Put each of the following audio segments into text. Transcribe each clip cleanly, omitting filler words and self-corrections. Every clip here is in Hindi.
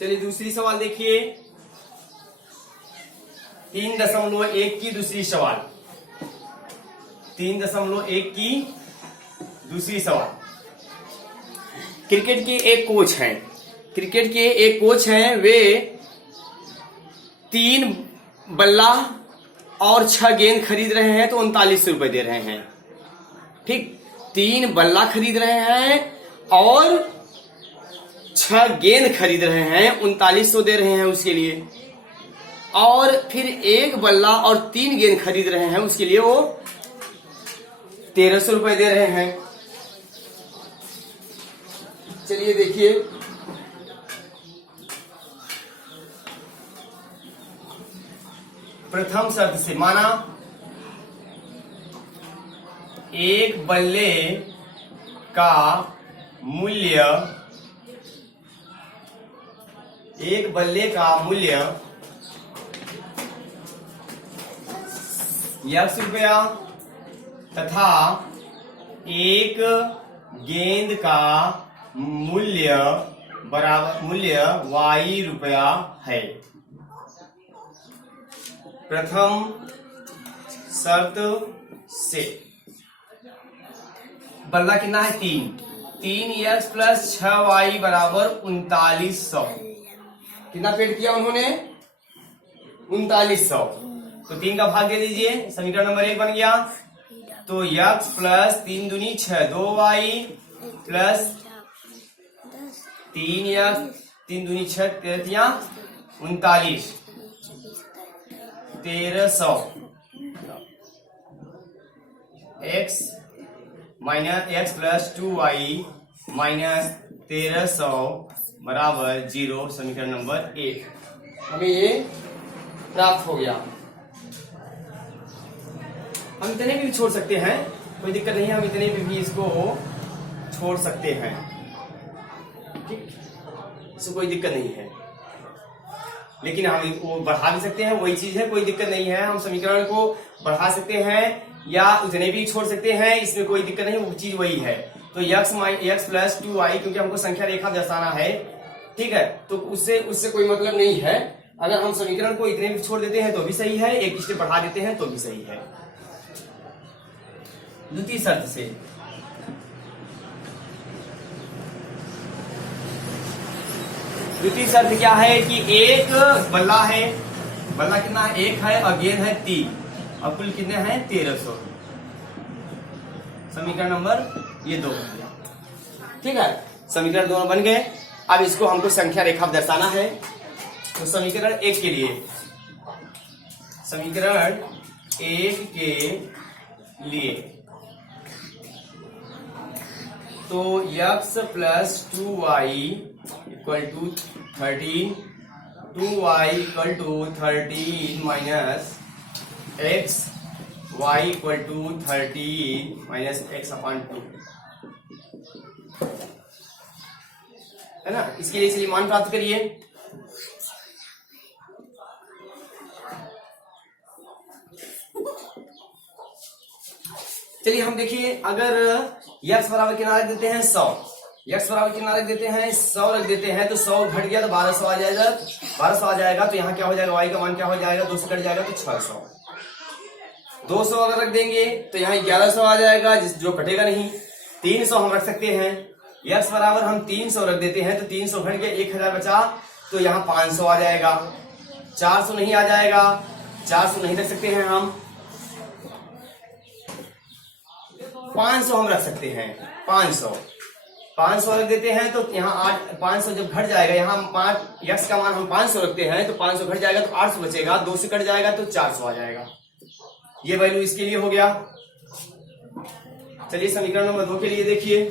चलिए दूसरी सवाल देखिए, 3.1 की दूसरी सवाल, 3.1 की दूसरी सवाल। क्रिकेट के एक कोच हैं, क्रिकेट के एक कोच हैं, वे 3 बल्ला और 6 गेंद खरीद रहे हैं तो 39 रुपए दे रहे हैं। ठीक, 3 बल्ला खरीद रहे हैं और 6 गेंद खरीद रहे हैं, 3900 दे रहे हैं उसके लिए। और फिर 1 बल्ला और 3 गेंद खरीद रहे हैं, उसके लिए वो 1300 रुपए दे रहे हैं। चलिए देखिए, प्रथम शर्त से माना 1 बल्ले का मूल्य, 1 बल्ले का मूल्य x रुपया तथा 1 गेंद का मूल्य y रुपया है। प्रथम शर्त से बल्ला कितना है 3x प्लस 6y बराबर 3900। कितना पेड किया उन्होंने 3900, तो 3 का भाग दे दीजिए, समीकरण नंबर 1 बन गया। तो x प्लस 3 दूनी 6, 2y प्लस 3x, 3 दूनी 6, 39, 1300 x minus x plus 2y minus 1300 बराबर 0। समीकरण नंबर 1 हमें ये प्राप्त हो गया। हम इतने भी छोड़ सकते हैं, कोई दिक्कत नहीं है, हम इतने भी इसको छोड़ सकते हैं। ठीक, इसको कोई दिक्कत नहीं है, लेकिन हम वो बढ़ा भी सकते हैं, वही चीज है, कोई दिक्कत नहीं है। हम समीकरण को बढ़ा सकते हैं या उतने भी छोड़ सकते हैं, इसमें कोई दिक्कत नहीं, वो चीज वही है। तो x प्लस 2y, क्योंकि हमको संख्या रेखा दर्शाना है, ठीक है, तो उससे कोई मतलब नहीं है। अगर हम समीकरण को इतने भी छोड़ देते हैं तो भी सही है, एक स्टेप बढ़ा देते हैं तो भी सही है। द्वितीय शर्त से द्वितीय शर्त क्या है कि 1 बल्ला है, बल्ला कितना है 1 है और गेंद है 3, और कुल कितने हैं 1300। समीकरण नंबर ये 2 बन गया। ठीक है, समीकरण दोनों बन गए। अब इसको हमको संख्या रेखा दर्शाना है। तो समीकरण 1 के लिए, समीकरण 1 के लिए तो x plus 2y equal to 13, 2y equal to 13 minus x, y equal to 13 minus x upon 2, है ना। इसके लिए चलिए मान प्राप्त करिए। चलिए हम देखिए, अगर x बराबर कितना रख देते हैं 100, x बराबर कितना रख देते हैं 100 रख देते हैं, तो 100 घट गया तो 1200 आ जाएगा, 1200 आ जाएगा तो यहाँ क्या हो जाएगा, y का मान क्या हो जाएगा, 2 से कट जाएगा तो 600। 200 अगर रख देंगे तो यहाँ 1100 आ जाएगा, जो कटेगा नहीं। 300 हम रख सकते हैं, x बराबर हम 300 रख देते हैं तो 300 घट गया, 1000 बचा तो यहाँ 500 आ जाएगा। 400 नहीं आ जाएगा, 400 नहीं रख सकते हैं हम, 500 हम रख सकते हैं। 500 रख देते हैं तो यहाँ 500 जब घट जाएगा, यहाँ x का मान हम 500 रखते हैं तो 500 घट जाएगा तो 800 बचेगा, 2 से कट जाएगा तो 400 आ जाएगा। ये वैल्यू इसके लिए हो गया। चलिए समीकरण नंबर 2 के लिए देखिए,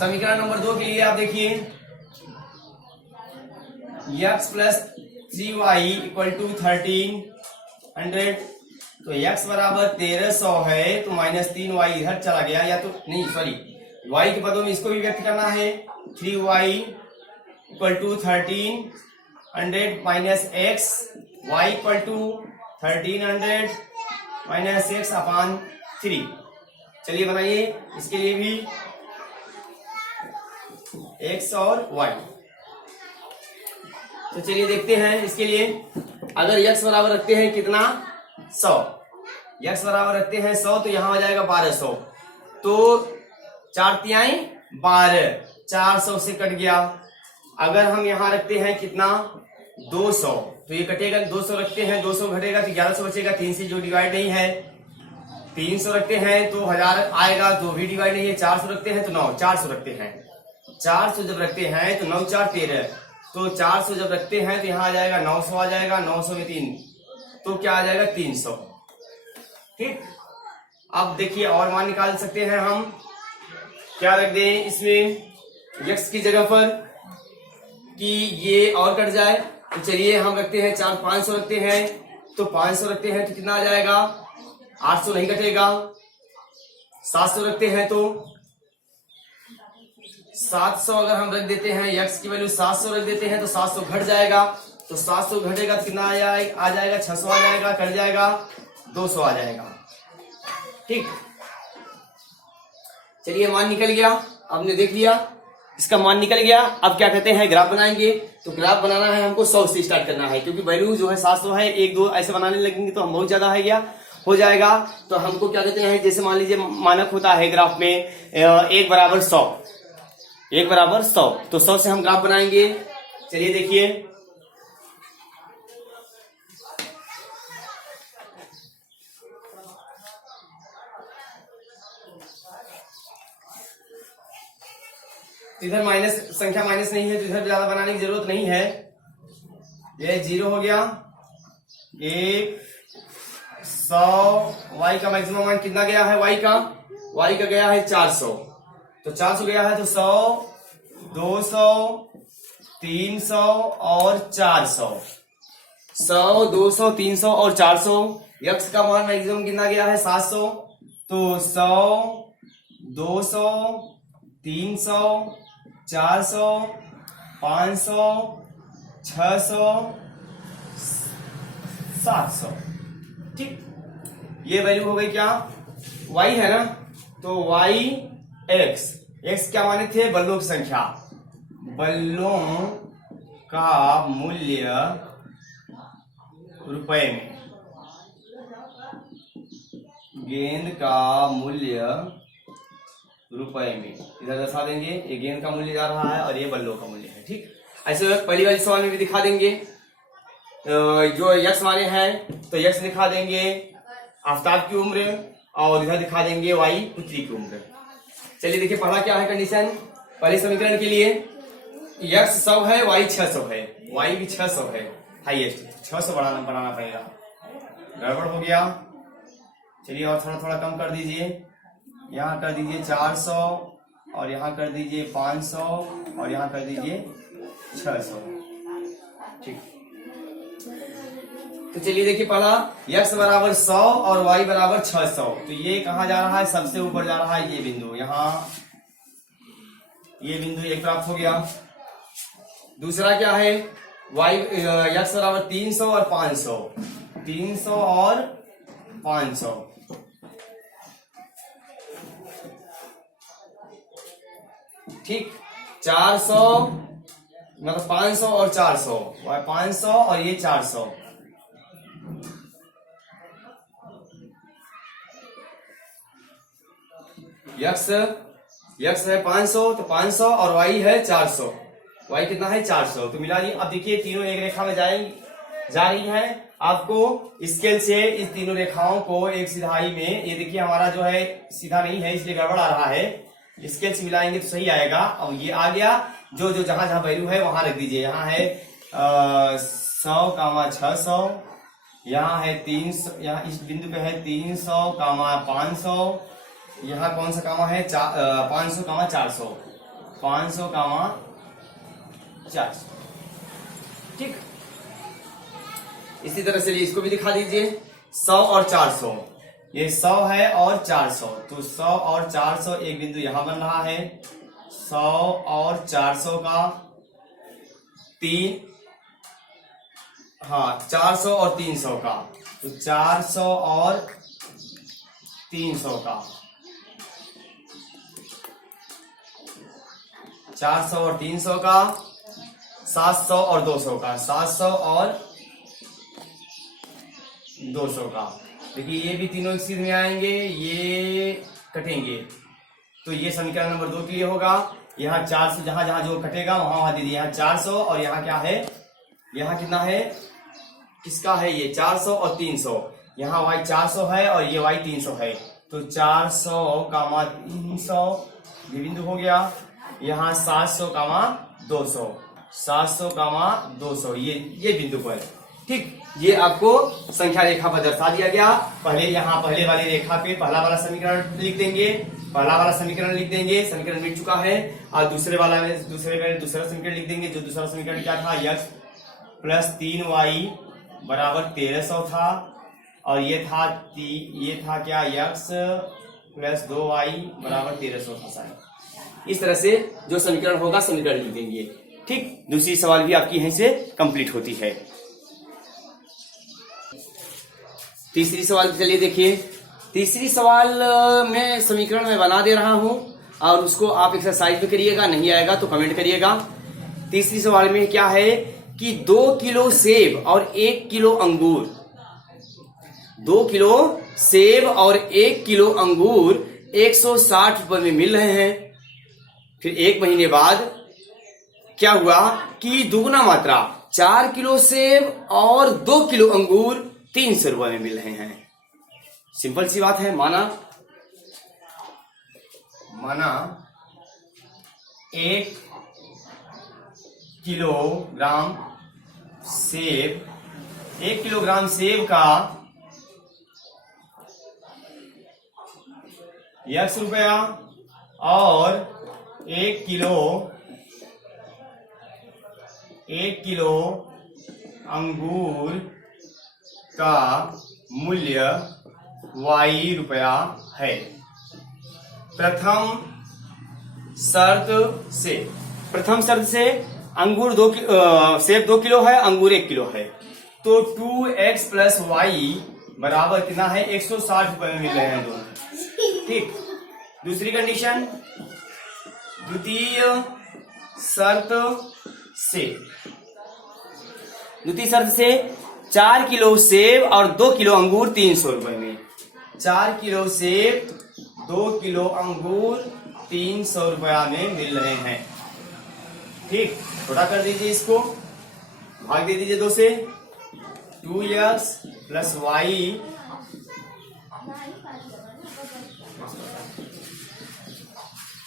समीकरण नंबर 2 के लिए आप देखिए, x plus 3y equal to 1300, तो x बराबर 1300 है तो माइनस 3y इधर चला गया, या तो नहीं सॉरी, y के पदों में इसको भी व्यक्त करना है। 3y equal to 1300 minus x, y equal to 1300 minus x upon 3। चलिए बनाइए इसके लिए भी x और y। तो चलिए देखते हैं इसके लिए। अगर यक्स बराबर रखते हैं कितना 100, यक्स बराबर रखते हैं 100 तो यहां हो जाएगा 1200, तो 4 तिहाई 12, 400 से कट गया। अगर हम यहां रखते हैं कितना 200 तो ये कटेगा, 200 रखते हैं 200 घटेगा तो 1100 बचेगा, 3 से जो डिवाइड नहीं है। 300 रखते हैं तो 1000 आएगा, तो भी डिवाइड नहीं है। 400 रखते हैं तो 9, 400 रखते हैं, 400 जब रखते हैं तो 9 4 13, तो 400 जब रखते हैं तो यहाँ आ जाएगा 900 आ जाएगा, 900 में 3 तो क्या आ जाएगा 300। ठीक, अब देखिए और मान निकाल सकते हैं हम। क्या रख दें इसमें यक्स की जगह पर कि ये और कट जाए, तो चलिए हम रखते हैं 500 रखते हैं, तो 500 रखते हैं तो कितना आ जाएगा 800 नहीं कटेगा। 700 रखते हैं तो 700 अगर हम रख देते हैं, यक्स की वैल्यू 700 रख देते हैं तो 700 घट जाएगा, तो 700 घटेगा तो कितना आ जाएगा 600 आ जाएगा, कट जाएगा 200 आ जाएगा। ठीक, चलिए मान निकल गया, आपने देख लिया इसका मान निकल गया। अब क्या कहते हैं ग्राफ बनाएंगे, तो ग्राफ बनाना है हमको 100 से स्टार्ट करना है, क्योंकि वैल्यू जो है 700 है, 1 2 ऐसे बनाने लगेंगे तो हम बहुत ज्यादा है गया हो जाएगा। तो हमको क्या कहते हैं, जैसे मान लीजिए मानक होता है ग्राफ में 1 बराबर 100, 1 बराबर 100, तो 100 से हम ग्राफ बनाएंगे। चलिए देखिए, इधर माइनस संख्या माइनस नहीं है तो इधर ज्यादा बनाने की जरूरत नहीं है। ये 0 हो गया, 1 100, y का मैक्सिमम मान कितना गया है, y का गया है 400, तो 400 गया है तो 100 200 300 और 400, 100 200 300 और 400। यक्स का मान मैक्सिमम कितना गया है 700, तो 100 200 300 400 500 600 700। ठीक, ये वैल्यू हो गई क्या, y है ना, तो y x क्या माने थे, बल्लों की संख्या, बल्लों का मूल्य रुपए में, गेंद का मूल्य रुपए में, इधर दर्शा देंगे। ये गेंद का मूल्य जा रहा है और ये बल्लों का मूल्य है। ठीक, ऐसे पहली वाली सवाल में भी दिखा देंगे। जो यक्स माने हैं तो यक्स दिखा देंगे आफताब की उम्र, और इधर दिखा देंगे वाई पुत्री की उम्र। चलिए देखिए पहला क्या है कंडीशन, पहले समीकरण के लिए यक्स 100 है, वाई 600 है, वाई भी 600 है, हाईएस्ट 600 बनाना पड़ेगा। गड़बड़ हो गया, चलिए और थोड़ा कम कर दीजिए, यहाँ कर दीजिए 400 और यहाँ कर दीजिए 500 और यहाँ कर दीजिए 600। ठीक, तो चलिए देखिए पहला यक्स बराबर 100 और वाई बराबर 600, तो ये कहाँ जा रहा है, सबसे ऊपर जा रहा है ये बिंदु, यहाँ ये बिंदु एक प्राप्त हो गया। दूसरा क्या है, वाई यक्स बराबर 300 और 500, 300 और 500। ठीक, 400 मतलब 500 और 400, 500 और ये 400। यक्स है 500 तो 500 और वाई है 400, वाई कितना है 400, तो मिला ली। अब देखिए तीनों एक रेखा में जा रही है, आपको स्केल से इस तीनों रेखाओं को एक सिधाई में, ये देखिए हमारा जो है सीधा नहीं है इसलिए गड़बड़ आ रहा है, स्केल से मिलाएंगे तो सही आएगा। और ये आ गया, जो जहां वैल्यू है वहां रख दीजिए। यहाँ है 100 600, यहाँ है 300, यहाँ इस बिंदु पे है 300 500, यहाँ कौन सा कामा है 500 400, 500 400। ठीक, इसी तरह से इसको भी दिखा दीजिए 100 और 400, ये 100 है और 400, तो 100 और 400 एक बिंदु यहां बन रहा है, 100 और 400 का 400 और 300 का, तो 400 और 300 का, 400 और 300 का 700 और 200 का, 700 और 200 का। देखिए ये भी तीनों एक सीध में आएंगे, ये कटेंगे, तो ये समीकरण नंबर 2 के लिए होगा। यहाँ 400, जहां जहां जो कटेगा वहां वहां दीजिए। यहाँ 400 और यहाँ क्या है, यहाँ कितना है, किसका है ये 400 और 300। यहाँ y 400 है और ये y 300 है, तो 400 कामा 300 ये बिंदु हो गया। यहाँ 700 कामा 200, 700 कामा 200 ये बिंदु पर। ठीक, ये आपको संख्या रेखा पर दर्शा दिया गया। पहले यहाँ पहले वाली रेखा पे पहला वाला समीकरण लिख देंगे, पहला वाला समीकरण लिख देंगे, समीकरण मिट चुका है। और दूसरे वाला में दूसरा समीकरण लिख देंगे। जो दूसरा समीकरण क्या था, x प्लस 3y बराबर 1300 था, और ये था क्या, x प्लस 2y बराबर 1300 था शायद। इस तरह से जो समीकरण होगा समीकरण लिख देंगे। ठीक, दूसरी सवाल भी आपकी यहीं से कंप्लीट होती है। तीसरी सवाल चलिए देखिए। तीसरी सवाल में समीकरण मैं बना दे रहा हूं और उसको आप एक्सरसाइज में करिएगा, नहीं आएगा तो कमेंट करिएगा। तीसरी सवाल में क्या है कि 2 किलो सेब और 1 किलो अंगूर, 2 किलो सेब और 1 किलो अंगूर 160 रुपए में मिल रहे हैं। फिर 1 महीने बाद क्या हुआ कि दुगना मात्रा 4 किलो सेब और 2 किलो अंगूर 300 रुपए में मिल रहे हैं। सिंपल सी बात है। माना 1 किलोग्राम सेब, 1 किलोग्राम सेब का x रुपया और 1 किलो अंगूर का मूल्य y रुपया है। प्रथम शर्त से अंगूर सेब 2 किलो है, अंगूर 1 किलो है, तो 2x प्लस y बराबर कितना है, 160 रुपए में मिल रहे हैं दोनों। ठीक, दूसरी कंडीशन, द्वितीय शर्त से 4 किलो सेब और 2 किलो अंगूर 300 रुपए में। 4 किलो सेब 2 किलो अंगूर 300 रुपया में मिल रहे हैं। ठीक, छोटा कर दीजिए, इसको भाग दे दीजिए 2 से। 2x प्लस y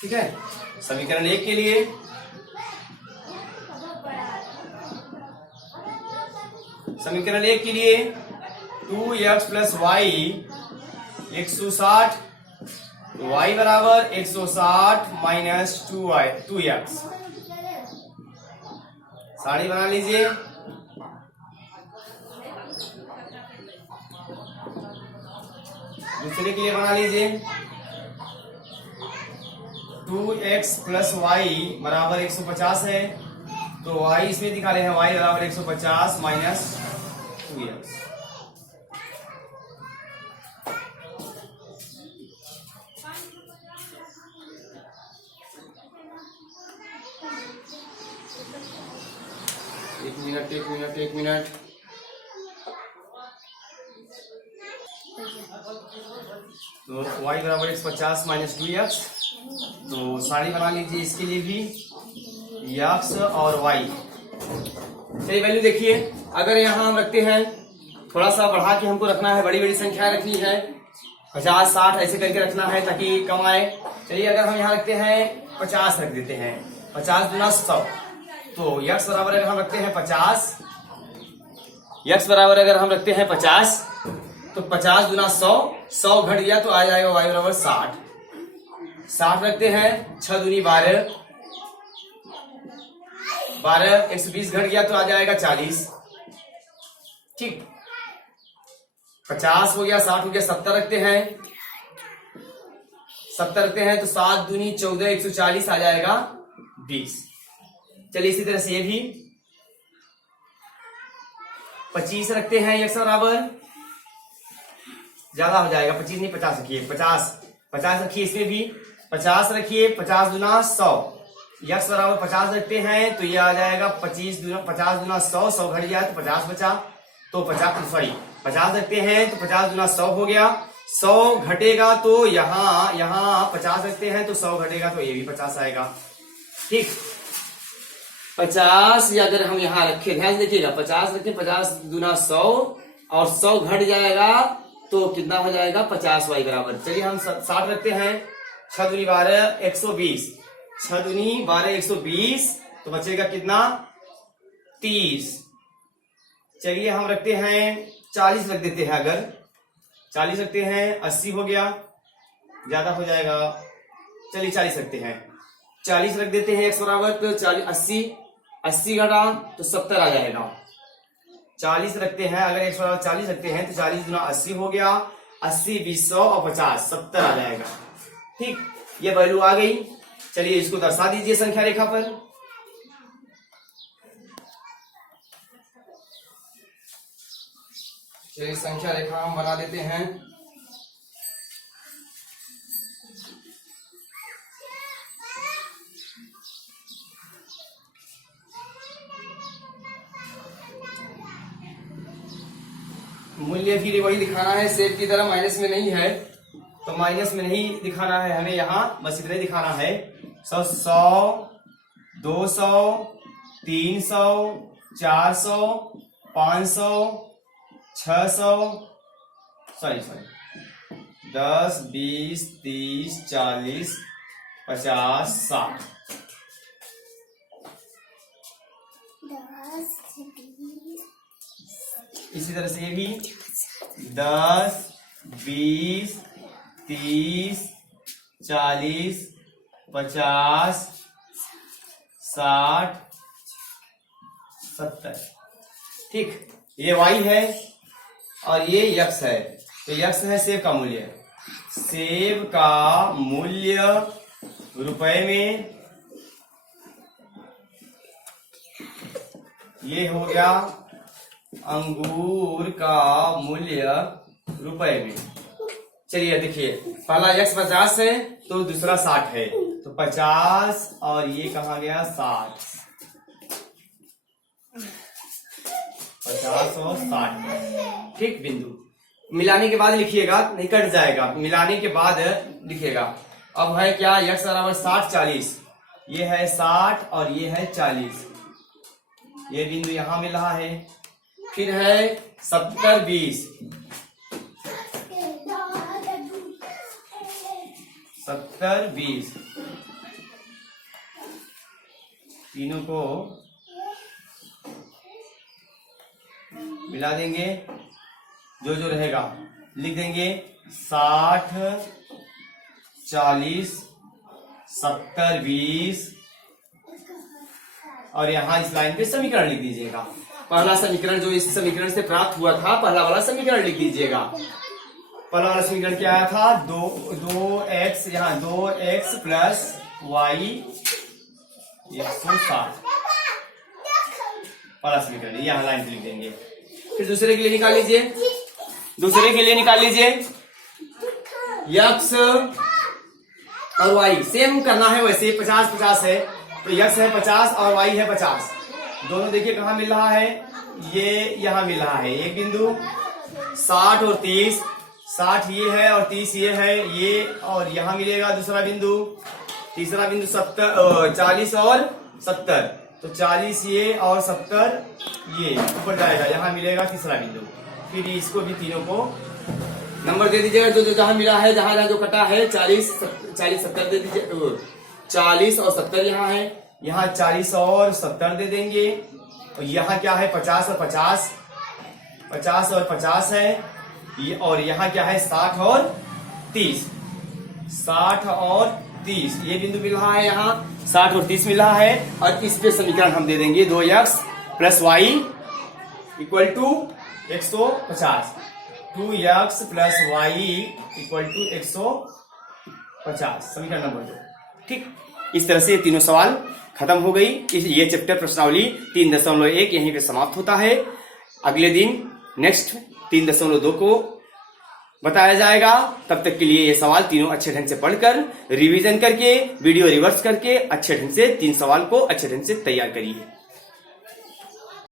ठीक है। समीकरण 1 के लिए समीकरण 1 के लिए 2x प्लस y 160, y बराबर 160 माइनस 2x, साड़ी बना लीजिए। दूसरे के लिए बना लीजिए। 2x प्लस y बराबर 150 है, तो y इसमें दिखा रहे हैं, y बराबर 150 माइनस 2x। एक मिनट तो y बराबर 150 माइनस 2x, तो साड़ी बना लीजिए इसके लिए भी, x और y। चलिए वैल्यू देखिए, अगर यहाँ हम रखते हैं, थोड़ा सा बढ़ा के हमको रखना है, बड़ी बड़ी संख्या रखनी है, 50 60 ऐसे करके रखना है ताकि कम आए। चलिए अगर हम यहाँ रखते हैं 50 रख देते हैं, 50 गुना 100, तो x बराबर अगर हम रखते हैं 50, x बराबर अगर हम रखते हैं 50, तो 50 गुना 100, 100 घट गया तो आ जाएगा y बराबर 60। 60 रखते हैं, 6 दूनी 12, 120 घट गया तो आ जाएगा 40। ठीक, 50 हो गया, 60 हो गया, 70 रखते हैं, 70 रखते हैं तो 7 दूनी 14, 140 आ जाएगा 20। चलिए इसी तरह से ये भी 25 रखते हैं, x बराबर ज्यादा हो जाएगा, 25 नहीं 50 रखिए, 50 रखिए, इसमें भी 50 रखिए, 50 गुना 100, यक्स बराबर 50 रखते हैं तो ये आ जाएगा 50 गुना 100, 100 घट गया तो 50 बचा, तो 50 रखते हैं तो 50 गुना 100 हो गया, 100 घटेगा तो यहाँ 50 रखते हैं तो 100 घटेगा तो ये भी 50 आएगा। ठीक, 50 या अगर हम यहाँ रखे, ध्यान से देखिएगा, 50 रखे, 50 गुना 100 और 100 घट जाएगा तो कितना हो जाएगा 50y बराबर। चलिए हम 60 रखते हैं, 6 दूनी 12 120, 6 दूनी 12 120 तो बचेगा कितना 30। चलिए हम रखते हैं 40 रख देते हैं, अगर 40 रखते हैं 80 हो गया, ज्यादा हो जाएगा, चलिए 40 रखते हैं, 40 रख देते हैं x बराबर तो 40 80 घटा तो 70 आ जाएगा। 40 रखते हैं, अगर x बराबर 40 रखते हैं तो 40 गुना 80 हो गया, 80 20 100 और 50 70 आ जाएगा। ठीक, ये वैल्यू आ गई। चलिए इसको दर्शा दीजिए संख्या रेखा पर। चलिए संख्या रेखा हम बना देते हैं। मूल्य भी वही दिखाना है, सेव की तरह माइनस में नहीं है, तो माइनस में नहीं दिखाना है हमें, यहाँ बस इतना ही दिखाना है। 100 200 300 400 500 600 10 20 30 40 50 60। इसी तरह से ये भी 10 20 30 40 50 60 70। ठीक, ये y है और ये यक्स है, तो यक्स है सेब का मूल्य। सेब का मूल्य रुपए में, ये हो गया अंगूर का मूल्य रुपए में। चलिए देखिए, पहला x 50 है तो दूसरा 60 है, तो 50 और ये कहा गया 60, 50 और 60। ठीक, बिंदु मिलाने के बाद लिखिएगा, नहीं कट जाएगा, मिलाने के बाद लिखिएगा। अब है क्या, x बराबर 60 40, ये है 60 और ये है 40, ये बिंदु यहां मिल रहा है। फिर है 70 20, 70 20, तीनों को मिला देंगे, जो रहेगा लिख देंगे। 60 40 70 20 और यहाँ इस लाइन पे समीकरण लिख दीजिएगा। पहला समीकरण जो इस समीकरण से प्राप्त हुआ था, पहला वाला समीकरण लिख दीजिएगा। पहला वाला समीकरण क्या आया था, 2x, यहाँ 2x प्लस y 160, पहला समीकरण यहाँ लाइन पे लिख देंगे। फिर दूसरे के लिए निकाल लीजिए, दूसरे के लिए निकाल लीजिए, x और y सेम करना है, वैसे 50 50 है तो x है 50 और y है 50। दोनों देखिए कहाँ मिल रहा है, ये यहाँ मिल रहा है एक बिंदु। 60 और 30, 60 ये है और 30 ये है, ये और यहाँ मिलेगा दूसरा बिंदु। तीसरा बिंदु 40 और 70, तो 40 ये और 70 ये ऊपर जाएगा, यहाँ मिलेगा तीसरा बिंदु। फिर इसको भी तीनों को नंबर दे दीजिएगा, जो जहां मिला है, जहां जहां जो कटा है 40 70 दे दीजिए। 40 और 70 यहाँ है, यहाँ 40 और 70 दे देंगे। और यहाँ क्या है 50 और 50, 50 और 50 है ये, और यहाँ क्या है 60 और 30, 60 और 30 ये बिंदु मिल रहा है, यहाँ 60 और 30 मिल रहा है। और इस पे समीकरण हम दे देंगे 2x plus y equal to 150, 2x plus y equal to 150, समीकरण नंबर 2। ठीक, इस तरह से तीनों सवाल खत्म हो गई। ये चैप्टर प्रश्नावली 3.1 यहीं पे समाप्त होता है। अगले दिन नेक्स्ट 3.2 को बताया जाएगा। तब तक के लिए ये सवाल तीनों अच्छे ढंग से पढ़कर रिवीजन करके वीडियो रिवर्स करके अच्छे ढंग से 3 सवाल को अच्छे ढंग से तैयार करिए।